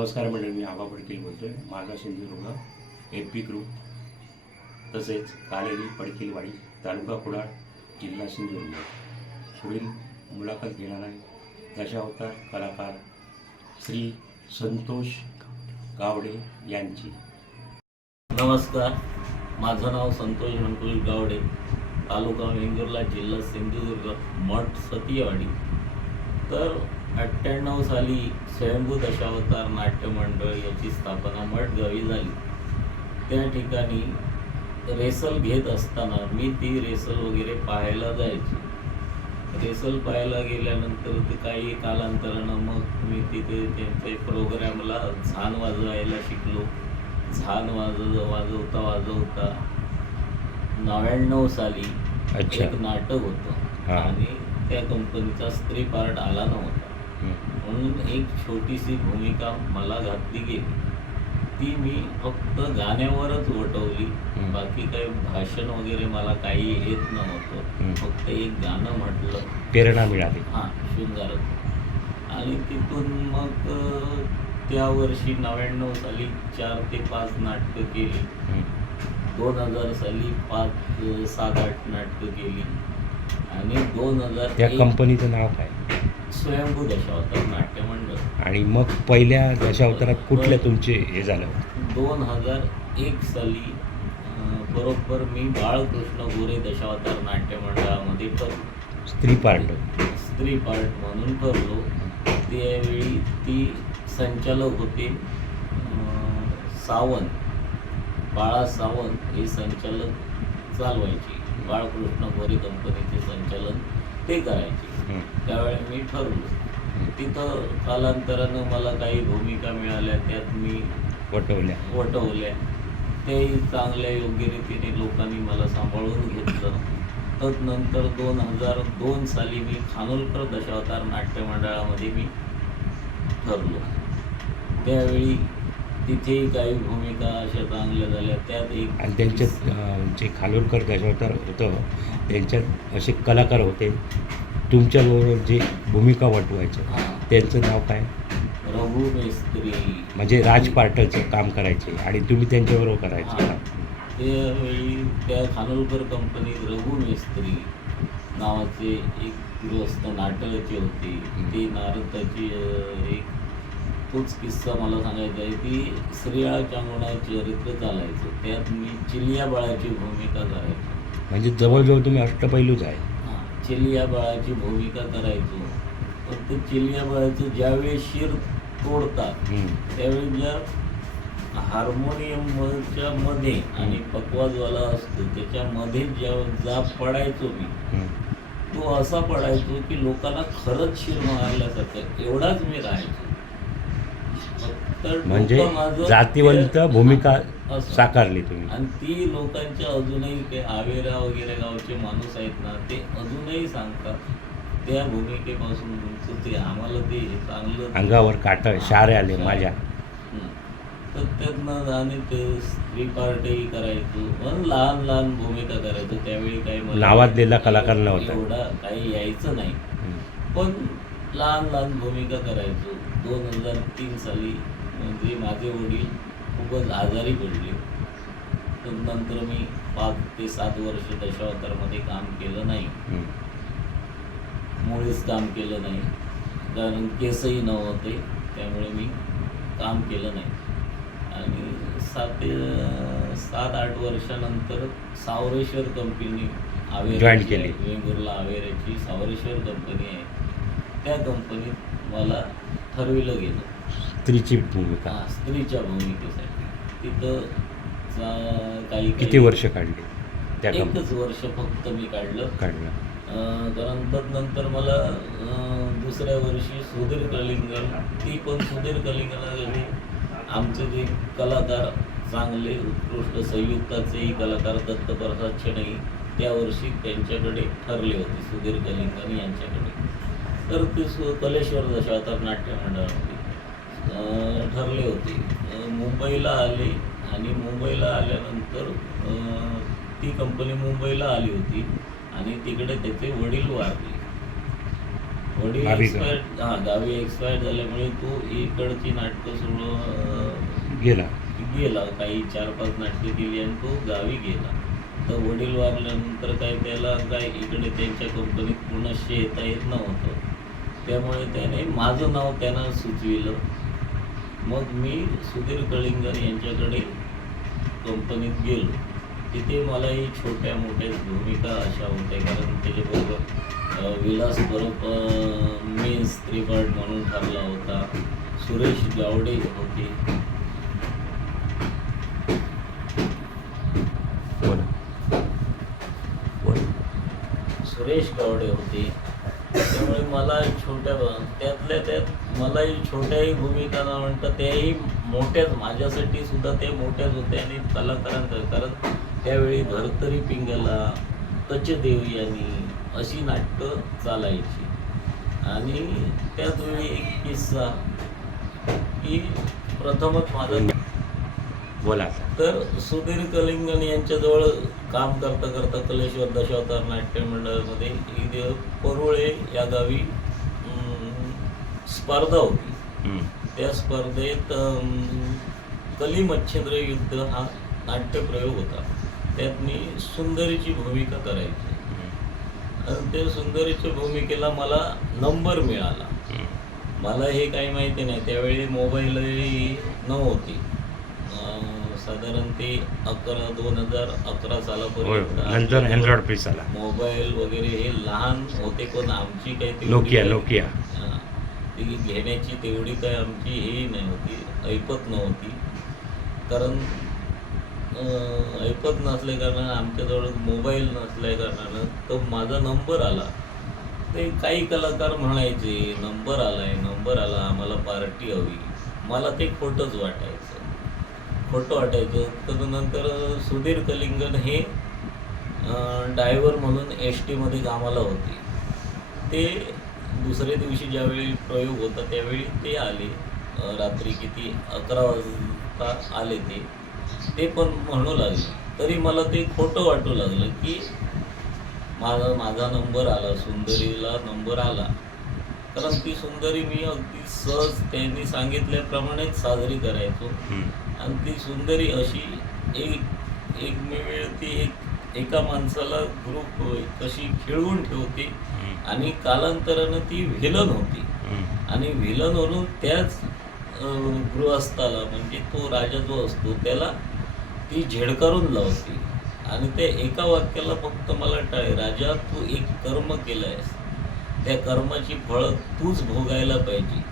नमस्कार मंडळी, मी आबा पडकील बोलतोय. माझा सिंधुदुर्ग एपी ग्रुप तसेच कालेरी पडकीलवाडी तालुका कुडाळ जिल्हा सिंधुदुर्ग पुढील मुलाखत घेणार आहे दशावतार कलाकार श्री संतोष गावडे यांची. नमस्कार, माझं नाव संतोष संतोष गावडे, तालुका वेंगुर्ला, जिल्हा सिंधुदुर्ग, मठ सतियवाडी. तर 98 साली स्वयंभू दशावतार नाट्य मंडळ याची स्थापना मठगावी झाली. त्या ठिकाणी रेसल घेत असताना मी ती रेसल वगैरे पाहायला जायची. रेसल पाहायला गेल्यानंतर ते काही कालांतरानं मग मी तिथे त्यांचे प्रोग्रॅमला झान वाजवायला शिकलो. झान वाजवता 99 साली एक नाटक होतं आणि त्या कंपनीचा स्त्री पार्ट आला नव्हता, म्हणून एक छोटीशी भूमिका मला घातली गेली. ती मी फक्त गाण्यावरच वटवली. बाकी काही भाषण वगैरे मला काही येत नव्हतं. फक्त एक गाणं म्हटलं, प्रेरणा मिळाली. शृंगारात. आणि तिथून मग त्या वर्षी 99 साली 4 ते 5 नाटकं केली. 2000 साली 7-8 नाटकं केली आणि 2001 त्या कंपनीचं नाव काय? स्वयंभू दशावतार नाट्य मंडळ. आणि मग पहिल्या दशावतारात कुठले तुमचे हे झालं? 2001 साली बरोबर मी बाळकृष्ण गोरे दशावतार नाट्य मंडळामध्ये ठरलो. स्त्री पार्ट म्हणून ठरलो. त्यावेळी ती संचालक होते बाळा सावंत हे संचालक चालवायचे. बाळकृष्ण गोरे कंपनीचे संचालन ते करायचे. त्यावेळी मी ठरलो. तिथं कालांतरानं मला काही भूमिका मिळाल्या, त्यात मी वटवल्या. तेही चांगल्या योग्य रीतीने लोकांनी मला सांभाळून घेतलं. तदनंतर 2002 साली मी खानोलकर दशावतार नाट्य मंडळामध्ये मी ठरलो. त्यावेळी तिथेही काही भूमिका अशा चांगल्या झाल्या. त्यात एक आणि त्यांच्यात जे खानोलकर दशावतार होतं त्यांच्यात असे कलाकार होते तुमच्याबरोबर जे भूमिका वटवायचं, त्यांचं नाव काय? रघु मेस्त्री. म्हणजे राजपाटाचं काम करायचे आणि तुम्ही त्यांच्याबरोबर करायचे. त्यावेळी त्या खानोलकर कंपनीत रघु मेस्त्री नावाचे एक गृहस्थ नाटकाचे होते. ते नारदाची एक तोच किस्सा मला सांगायचा आहे. ती श्रीयाळ चांगोणा चरित्र चालायचं. त्यात मी चिलिया बाळाची भूमिका करायचो. म्हणजे जवळजवळ तुम्ही अष्टपैलूच आहे. चिलिया बाळाची भूमिका करायचो. फक्त चिलिया बाळाचं ज्यावेळी शिर तोडतात त्यावेळी ज्या हार्मोनियमच्या मध्ये आणि पकवाजवाला असतो त्याच्यामध्ये ज्या पडायचो मी, तो असा पडायचो की लोकांना खरंच शिर मारल्यासारखं एवढाच मी राहायचो. म्हणजे जातीवंत भूमिका साकारली तुम्ही. आणि ती लोकांच्या अजूनही ते आवेरा वगैरे गावचे माणूस आहेत ना, ते अजूनही सांगतात त्या भूमिकेपासून ते आम्हाला ते चांगलं अंगावर काटा शारे आले माझ्या. तर त्यातनं आणि ते स्त्री पार्टही करायचो. पण लहान भूमिका करायचो. त्यावेळी काही नावाजलेला कलाकार नव्हता, एवढा काही यायचं नाही, पण लहान भूमिका करायचो. 2003 साली म्हणजे माझे वडील खूपच आजारी पडले. नंतर मी 5 ते 7 वर्ष दशावतारमध्ये काम केलं नाही. मुळीच काम केलं नाही, कारण केसही नव्हते, त्यामुळे मी काम केलं नाही. आणि 7-8 वर्षानंतर सावरेश्वर कंपनी जॉईन केली. वेंगुर्ला आवेऱ्याची सावरेश्वर कंपनी आहे. त्या कंपनीत मला ठरविलं गेलं स्त्रीची भूमिका. स्त्रीच्या भूमिकेसाठी. तिथं किती वर्ष काढली त्या कंपनीत? 1 वर्ष फक्त मी काढलं. कारण तदनंतर मला दुसऱ्या वर्षी सुधीर कलिंगल, ती पण सुधीर कलिंगल आमचे जे कलाकार चांगले उत्कृष्ट संयुक्ताचेही कलाकार दत्तप्रसाद शेणई त्या वर्षी त्यांच्याकडे ठरले होते, सुधीर कलिंगल यांच्याकडे. तर ते कलेश्वर दशावतार नाट्य मंडळामध्ये ठरले होते. मुंबईला आले आणि मुंबईला आल्यानंतर ती कंपनी मुंबईला आली होती आणि तिकडे त्याचे वडील वारले. वडील गावी गावी एक्सपायर झाल्यामुळे तो इकडची नाटकं सोडून गेला. गेला. काही 4-5 नाटकं केली आणि तो गावी गेला. तर वडील वारल्यानंतर काय त्याला काय इकडे त्यांच्या कंपनीत पुनश्च येता येत नव्हतं. त्यामुळे त्याने माझं नाव त्यानं सुचविलं. मग मी सुधीर कलिंगन यांच्याकडे कंपनीत गेलो. तिथे मलाही छोट्या मोठ्या भूमिका अशा होत्या, कारण त्याच्याबरोबर विलास परब मी स्त्रीपार्ट म्हणून ठरला होता. सुरेश गावडे होते. सुरेश गावडे होते. त्यामुळे मला त्यातल्या त्यात मलाही छोट्याही भूमिका न म्हणता त्याही मोठ्याच, माझ्यासाठी सुद्धा ते मोठ्याच होत्या. आणि कलाकारांचं, कारण त्यावेळी धरतरी पिंगला, कच देवयानी अशी नाटकं चालायची. आणि त्याच वेळी एक किस्सा की प्रथमच माझा, बोला. तर सुधीर कलिंगन यांच्याजवळ काम करता करता कलेश्वर दशावतार नाट्य मंडळामध्ये इथे परुळे या गावी स्पर्धा होती. त्या स्पर्धेत कली मच्छिंद्र युद्ध हा नाट्यप्रयोग होता. त्यात मी सुंदरीची भूमिका करायची. आणि त्या सुंदरीच्या भूमिकेला मला नंबर मिळाला. मला हे काही माहिती नाही, त्यावेळी मोबाईलही नव्हती. साधारण ते 2011 सालापर्यंत नंतर अँड्रॉइड पीस आला. मोबाईल वगैरे हे लहान होते, पण आमची काही नोकिया ती घेण्याची तेवढी काय आमची हेही नाही होती, ऐपत नव्हती. कारण ऐपत नसल्या कारणानं, आमच्याजवळ मोबाईल नसल्या कारणानं तो माझा नंबर आला. ते काही कलाकार म्हणायचे नंबर आला, आम्हाला पार्टी हवी. मला ते खोटंच वाटायचं. तर नंतर सुधीर कलिंगन हे ड्रायव्हर म्हणून ST मध्ये कामाला होते. ते दुसऱ्या दिवशी ज्यावेळी प्रयोग होता त्यावेळी ते आले. रात्री किती 11 वाजता आले ते पण म्हणू लागले. तरी मला ते खोटं वाटू लागलं की माझा नंबर आला, सुंदरीला नंबर आला. कारण ती सुंदरी मी अगदी सहज त्यांनी सांगितल्याप्रमाणेच साजरी करायचो. आणि ती सुंदरी अशी एका माणसाला ग्रुप कशी खेळवून ठेवते. आणि कालांतरानं ती व्हिलन होती. आणि व्हिलनवरून त्याच गृहस्थाला, म्हणजे तो राजा जो असतो त्याला ती झेडकारून लावते. आणि त्या एका वाक्याला फक्त मला राजा तू एक कर्म केलंयस, त्या कर्माची फळं तूच भोगायला पाहिजे.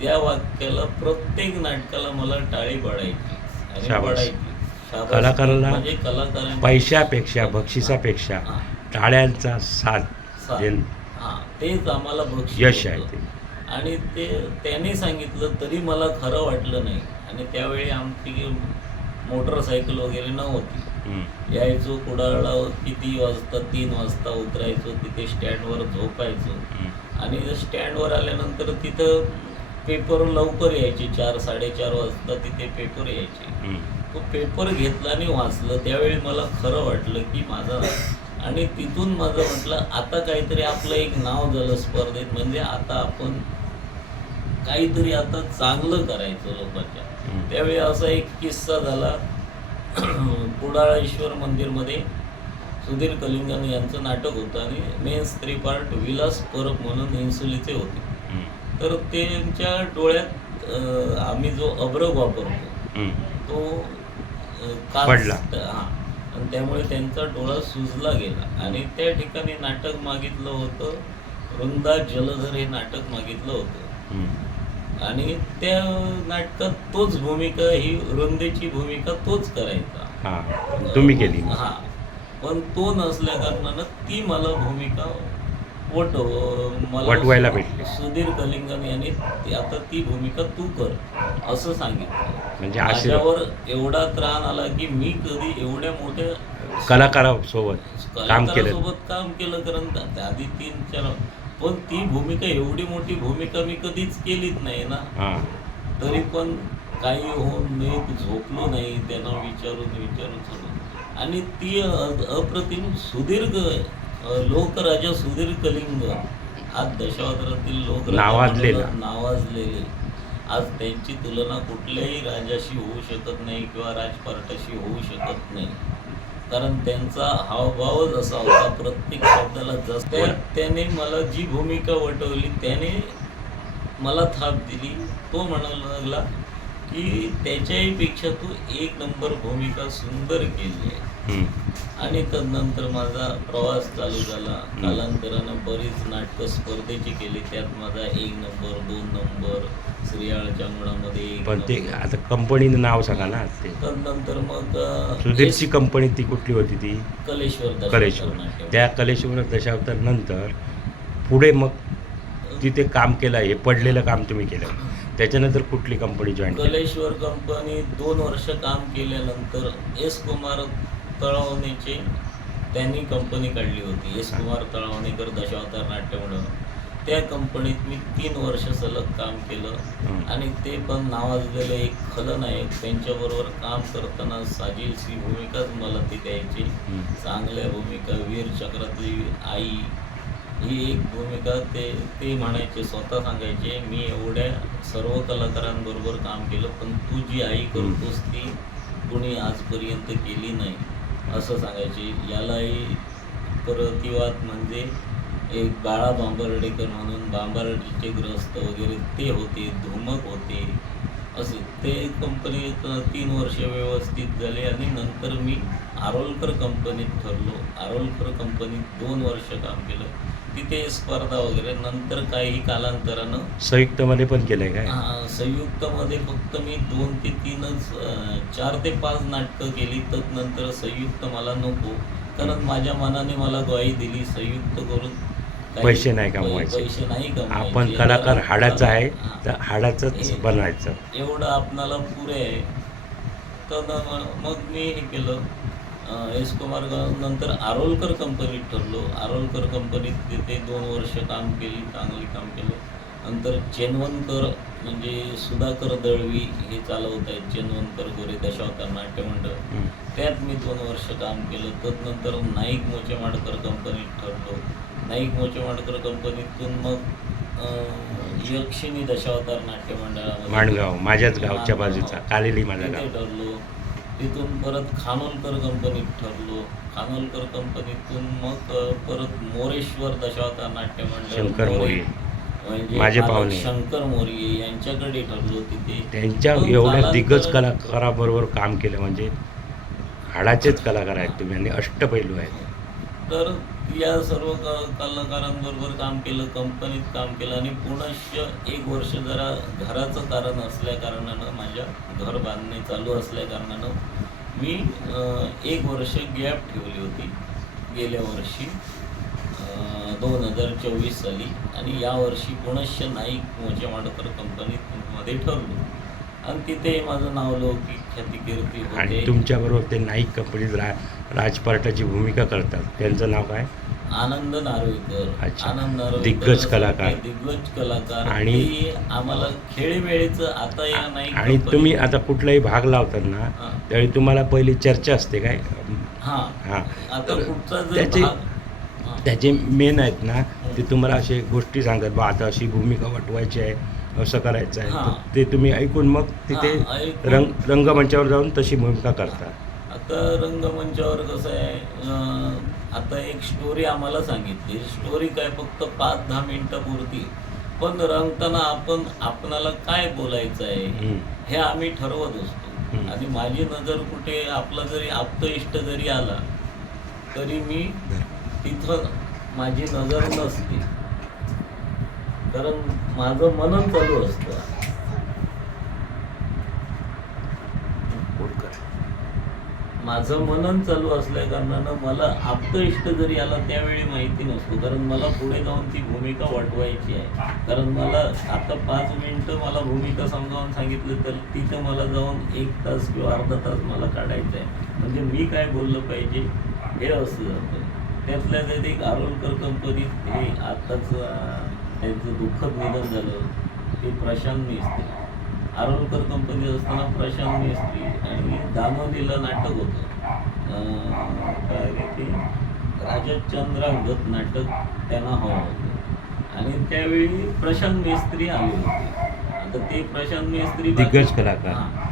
त्या वाक्याला प्रत्येक नाटकाला मला टाळी पडायची आणि पडायची. कलाकाराला म्हणजे कलाकारांना पैशापेक्षा, बक्षिसापेक्षा टाळ्यांचा साथ तेच आम्हाला बक्षीस यश आहे ते. आणि ते त्याने सांगितलं तरी मला खरं वाटलं नाही. आणि त्यावेळी आमची मोटरसायकल वगैरे नव्हती. यायचो कुडाळला किती वाजता, 3 वाजता उतरायचो, तिथे स्टँडवर झोपायचो. आणि स्टँडवर आल्यानंतर तिथं पेपर लवकर यायचे, 4-4:30 वाजता तिथे पेपर यायचे. तो पेपर घेतला आणि वाचलं. त्यावेळी मला खरं वाटलं की माझा, आणि तिथून माझं म्हटलं आता काहीतरी आपलं एक नाव झालं स्पर्धेत. म्हणजे आता आपण काहीतरी आता चांगलं करायचं लोकांच्या. त्यावेळी असा एक किस्सा झाला. कुडाळेश्वर मंदिरमध्ये सुधीर कलिंगन यांचं नाटक होतं आणि मेन स्त्री पार्ट विलास परब म्हणून इन्सुलीचे होते. तर त्यांच्या डोळ्यात आम्ही जो अभ्रक वापरतो तो पडला. आणि त्यामुळे त्यांचा डोळा सुजला गेला. आणि त्या ठिकाणी नाटक मागितलं होतं, वृंदा जलधर हे नाटक मागितलं होतं. आणि त्या नाटकात तोच भूमिका, ही वृंदेची भूमिका तोच करायचा. तुम्ही केली. पण तो नसल्या कारणानं ती मला भूमिका वटवायला भेटली. सुधीर कलिंगन यांनी आता ती भूमिका तू कर असं सांगितलं. म्हणजे माझ्यावर एवढा त्राण आला की मी कधी एवढ्या मोठ्या कलाकारासोबत काम केलं. कारण आधी 3-4, पण ती भूमिका, एवढी मोठी भूमिका मी कधीच केलीच नाही ना. तरी पण काही होऊन मी झोपलो नाही, त्यांना विचारून चालू. आणि ती अप्रतिम लोकराजा सुधीर कलिंगन आज दशावतारातील लोक नावाजलेला. नावाजलेले आज त्यांची तुलना कुठल्याही राजाशी होऊ शकत नाही किंवा राजपाटाशी होऊ शकत नाही. कारण त्यांचा हावभावच असा होता, प्रत्येक शब्दाला त्याने मला जी भूमिका वटवली त्याने मला थाप दिली. तो म्हणायला लागला की त्याच्याही पेक्षा तू एक नंबर भूमिका सुंदर केली आहे. आणि तदनंतर माझा प्रवास चालू झाला. कालांतरानं बरीच नाटकं स्पर्धेची केली, त्यात माझा 1 नंबर 2 नंबर श्रीयाळच्या मुळामध्ये 1 पण ते नंबर. आता कंपनीचं नाव सांगा ना. ते तदनंतर मग सुधीरची कंपनी ती कुठली होती? ती कलेश्वर कलेश्वर. नाट्य. त्या कलेश्वर दशावतार नंतर पुढे मग तिथे काम केलं, हे पडलेलं काम तुम्ही केलं. त्याच्यानंतर कुठली कंपनी जॉईन केली? कलेश्वर कंपनी 2 वर्ष काम केल्यानंतर एस कुमार तळवणेचे त्यांनी कंपनी काढली होती. एस कुमार तळवणेकर दशावतार नाट्यमंडळ. त्या कंपनीत मी 3 वर्ष सलग काम केलं. आणि ते पण नावाजलेले एक खलनायक, त्यांच्याबरोबर काम करताना साजेलची भूमिकाच मला ती द्यायची. चांगल्या भूमिका, वीर चक्रातली आई ही एक भूमिका ते म्हणायचे, स्वतः सांगायचे, मी एवढ्या सर्व कलाकारांबरोबर काम केलं पण तू जी आई करतोस ती कोणी आजपर्यंत केली नाही असं सांगायचे. यालाही प्रतिवाद म्हणजे एक बाळा बांबर्डेकर म्हणून बांबर्डेचे ग्रस्त वगैरे ते होते, धुमक होते असे. ते कंपनीत 3 वर्ष व्यवस्थित झाले आणि नंतर मी आरोलकर कंपनीत ठरलो. आरोलकर कंपनीत 2 वर्ष काम केलं. तिथे स्पर्धा वगैरे. नंतर काही कालांतरानं संयुक्तमध्ये पण केलंय काय? संयुक्तमध्ये फक्त मी 2 ते 3च 4 ते 5 नाटकं केली. तर नंतर संयुक्त मला नको, कारण माझ्या मनाने मला ग्वाही दिली संयुक्त करून पैसे नाही कमवायचे. पैसे नाही कमवायचे. आपण कलाकार हाडाचा आहे तर हाडाचंच बनवायचं एवढं आपणाला पुरे आहे. तर मग मी हे केलं. एस कुमार नंतर आरोलकर कंपनीत ठरलो. आरोलकर कंपनीत तिथे 2 वर्ष काम केली, चांगली काम केलं. नंतर चेनवनकर म्हणजे सुधाकर दळवी हे चालवत आहेत, चेनवनकर गोरे दशावतार नाट्यमंडळ. त्यात मी 2 वर्ष काम केलं. तदनंतर नाईक मोचेमाडकर कंपनीत ठरलो. नाईक मोचेमाडकर कंपनीतून मग यक्षिणी दशावतार नाट्यमंडळामध्ये माणगाव, माझ्याच गावच्या बाजूचा, कालेली माझा तिथे गाव. ठरलो. तिथून परत खानोलकर कंपनीत ठरलो. खानोलकर कंपनीतून मग परत मोरेश्वर दशावतार नाट्यमंडळ, शंकर मोरे म्हणजे माझे मालक पाहुणे. शंकर मोरे यांच्याकडे ठरलो. तिथे त्यांच्या पण एवढ्या कालांतर- दिग्गज कलाकाराबरोबर काम केलं म्हणजे हाडाचेच कलाकार आहेत तुम्ही आणि अष्टपैलू आहेत. तर या सर्व कलाकारांबरोबर काम केलं, कंपनीत काम केलं. आणि पुनश्च 1 वर्ष जरा घराचं कारण असल्या कारणानं, माझ्या घर बांधणे चालू असल्या कारणानं मी 1 वर्ष गॅप ठेवली होती गेल्या वर्षी 2024 साली. आणि यावर्षी पुनश्च नाईक मोचेमाडकर कंपनीमध्ये ठरलो. आणि तिथे माझं नाव लौकिक ख्यातिकीर्ती आणि होते. तुमच्याबरोबर ते नाईक कंपनीत राजपाटाची भूमिका करतात, त्यांचं नाव काय? आनंद नार्वेकर. अच्छा. आनंद नार्वेकर दिग्गज कलाकार. दिग्गज कलाकार. आणि ते आम्हाला खेळीमेळीचं आता या नाही. आणि तुम्ही आता कुठलाही भाग लावतात ना हां. त्यावेळी तुम्हाला पहिली चर्चा असते काय? हां हां. आता पुढचा जर त्याचे भाग हां. त्याचे मेन आहेत ना, ते तुम्हाला असे गोष्टी सांगतात, बा आता अशी भूमिका वटवायची आहे, असं करायचं आहे. हां. तर ते तुम्ही ऐकून मग तिथे हां, ऐकून. रंगमंचावर जाऊन तशी भूमिका करता. आता रंगमंचावर कसं आहे, आता एक स्टोरी आम्हाला सांगितली. स्टोरी काय फक्त 5-10 मिनिटापुरती, पण रंगताना आपणाला काय बोलायचं आहे हे आम्ही ठरवत असतो. आणि माझी नजर कुठे, आपला जरी आप्तइष्ट जरी आला तरी मी तिथं माझी नजर नसते, कारण माझं मनन चालू असतं. माझं मनन चालू असल्या कारणानं मला आप्तइष्ट जरी आला त्यावेळी माहिती नसतो, कारण मला पुढे जाऊन ती भूमिका वटवायची आहे. कारण मला आता 5 मिनिटं मला भूमिका समजावून सांगितलं तर तिथं मला जाऊन 1 तास किंवा अर्धा तास मला काढायचं आहे. म्हणजे मी काय बोललं पाहिजे हे असं जातं. त्यातल्या त्यात एक आरोलकर कंपनीत हे आत्ताच त्यांचं दुःखद निधन झालं, ते प्रशांत मेस्त्री. आरोलकर कंपनीत असताना प्रशांत मेस्त्री आणि दामोदीला नाटक होतं, काय रे ते राजचंद्रांगत नाटक त्यांना हवं होतं. आणि त्यावेळी प्रशांत मेस्त्री आले होते. आता ते प्रशांत मेस्त्री दिग्गज कलाकार. हां.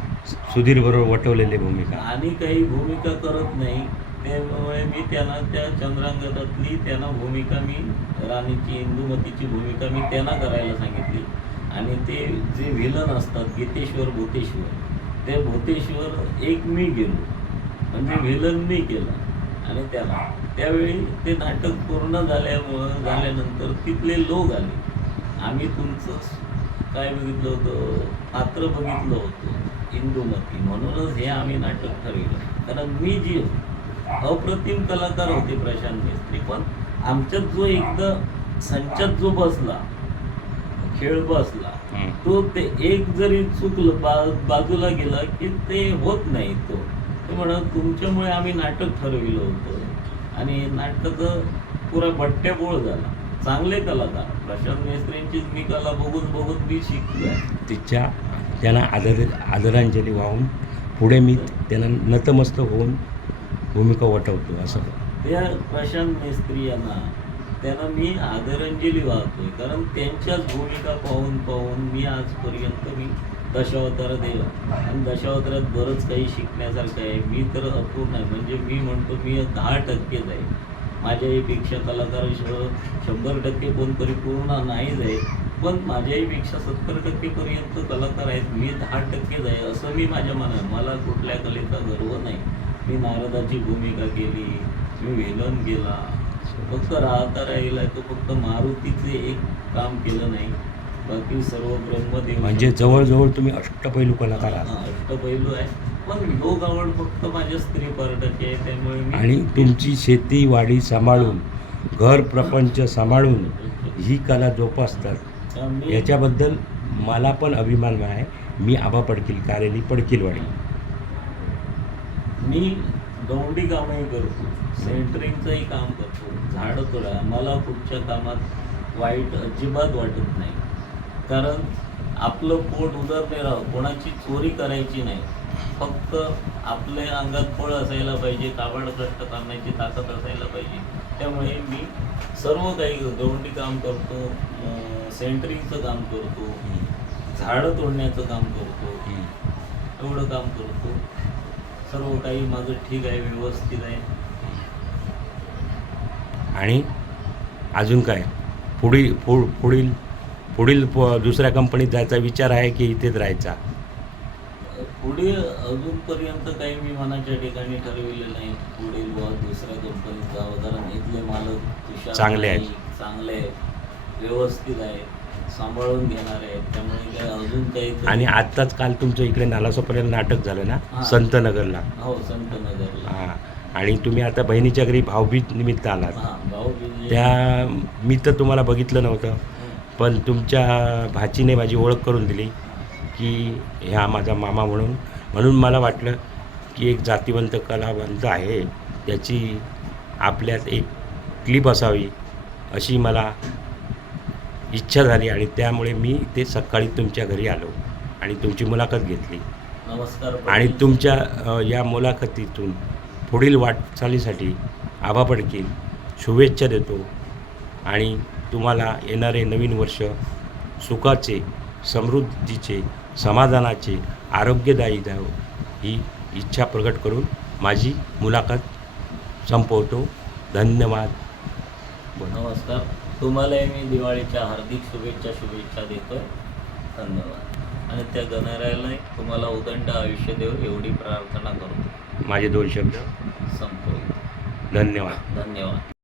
सुधीर बरोबर वटवलेली भूमिका. आणि काही भूमिका करत नाही, त्यामुळे मी त्यांना त्या चंद्रांगणातली त्यांना भूमिका मी राणीची इंदुमतीची भूमिका मी त्यांना करायला सांगितली. आणि ते जे व्हिलन असतात गीतेश्वर भूतेश्वर, ते भूतेश्वर एक मी गेलो, म्हणजे व्हिलन मी केला. आणि त्यावेळी ते नाटक पूर्ण झाल्यानंतर तिथले लोक आले, आम्ही तुमचं काय बघितलं होतं, पात्र बघितलं होतं इंदुमती, म्हणूनच हे आम्ही नाटक ठरविलं. कारण मी जी अप्रतिम कलाकार होते प्रशांत मेस्त्री, पण आमच्यात जो एकदा संचात जो बसला, खेळ बसला, तो ते एक जरी चुकलं बाजूला गेला की ते होत नाही. तो म्हणा तुमच्यामुळे आम्ही नाटक ठरविलं होतं आणि नाटकाचं पुरा बट्ट्याबोळ झाला. चांगले कलाकार प्रशांत मेस्त्रींचीच मी कला बघून मी शिकलो आहे. त्यांना आदरांजली वाहून पुढे मी त्यांना नतमस्तक होऊन भूमिका वटवतो. असं त्या प्रशांत मेस्त्री त्यांना मी आदरांजली वाहतोय, कारण त्यांच्याच भूमिका पाहून मी आजपर्यंत मी दशावतार देव, आणि दशावतारात बरंच काही शिकण्यासारखं आहे. मी तर अपूर्ण आहे, म्हणजे मी म्हणतो मी 10%च आहे. माझ्याहीपेक्षा कलाकार 100% कोण परिपूर्ण नाहीच आहे, पण माझ्याहीपेक्षा 70%पर्यंत कलाकार आहेत. मी 10%च आहे असं मी माझ्या मनात, मला कुठल्या कलेचा गर्व नाही. मी नारदाची भूमिका केली, मी व्हिलन केला, फक्त राहता राहिला तो फक्त मारुतीचे एक काम केलं नाही, बाकी सर्व ब्रह्मदेव. म्हणजे जवळजवळ तुम्ही अष्टपैलू कलाकार आहात. अष्टपैलू आहे, पण लोक आवड फक्त माझ्या स्त्री पार्टाची आहे. त्यामुळे आणि तुमची शेती वाडी सांभाळून, घर प्रपंच सांभाळून ही कला जोपासतात, याच्याबद्दल मला पण अभिमान आहे. मी आबा पडकील, कारेली पडकीलवाडी. मी गवंडी कामही करतो, सेंटरिंगचंही काम करतो, झाडं तोडा. मला कुठच्या कामात वाईट अजिबात वाटत नाही, कारण आपलं पोट उदरणे राहावं, कोणाची चोरी करायची नाही, फक्त आपल्या अंगात फळ असायला पाहिजे, काबाड कष्ट करण्याची ताकद असायला पाहिजे. त्यामुळे मी सर्व काही गवंडी काम करतो, सेंटरिंगचं काम करतो, झाडं तोडण्याचं काम करतो, एवढं काम करतो. सर्व काही माझं ठीक आहे, व्यवस्थित आहे. आणि अजून काय पुढील दुसऱ्या कंपनीत जायचा विचार आहे की इथेच राहायचा? पुढे अजूनपर्यंत काही मी मनाच्या ठिकाणी ठरविले नाही. पुढे दुसऱ्या कंपनीत जावं, कारण इथले मालक चांगले आहेत, चांगले आहेत, व्यवस्थित आहेत, सांभाळून घेणार आहेत. त्यामुळे काय अजून काही. आणि आत्ताच काल तुमचं इकडे नालासोपाऱ्याला नाटक झालं ना, संतनगरला? हो, संतनगरला. हां. आणि तुम्ही आता बहिणीच्या घरी भाऊबीज निमित्त आलात. भाऊबीज. मी तर तुम्हाला बघितलं नव्हतं, पण तुमच्या भाचीने माझी ओळख करून दिली की ह्या माझा मामा म्हणून मला वाटलं की एक जातिवंत कलावंत आहे, त्याची आपल्यात एक क्लिप असावी अशी मला इच्छा झाली. आणि त्यामुळे मी ते सकाळी तुमच्या घरी आलो आणि तुमची मुलाखत घेतली. नमस्कार. आणि तुमच्या या मुलाखतीतून पुढील वाटचालीसाठी आबा पडकील शुभेच्छा देतो. आणि तुम्हाला येणारे नवीन वर्ष सुखाचे, समृद्धीचे, समाधानाचे, आरोग्यदायी जावो ही इच्छा प्रकट करून माझी मुलाखत संपवतो. धन्यवाद. नमस्कार. तुम्हालाही मी दिवाळीच्या हार्दिक शुभेच्छा देतोय. धन्यवाद. आणि त्या गणरायाला तुम्हाला उदंड आयुष्य देव एवढी प्रार्थना करतो. माझे 2 शब्द संपवतो. धन्यवाद. धन्यवाद.